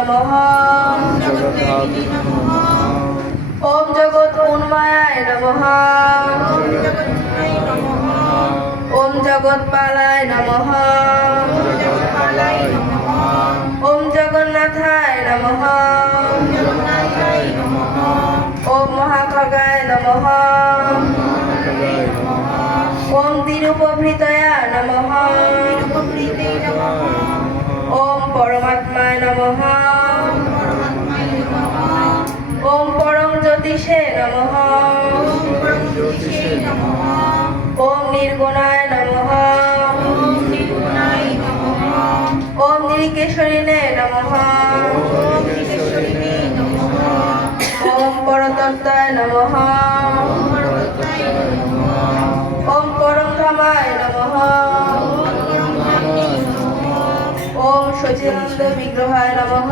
নমঃ ওম জগৎ উন্মায়ায় নমঃ ওম জগৎপালায় নমঃ ওম জগন্নাথায় নমঃ ওম মহাখগায় নমঃ ওম তিরুপভৃতয়া নমঃ ওম পরমাত্মায় নমঃ ওম পরম জ্যোতিষে নমঃ ওম নির্গুণায় নমঃ ওম নিরিকেশ্বরিণে নমঃ ওম পরতত্ত্বায় নমঃ ওম পরম ধামায় নমঃ ওম সচিদানন্দ বিগ্রহায় নমঃ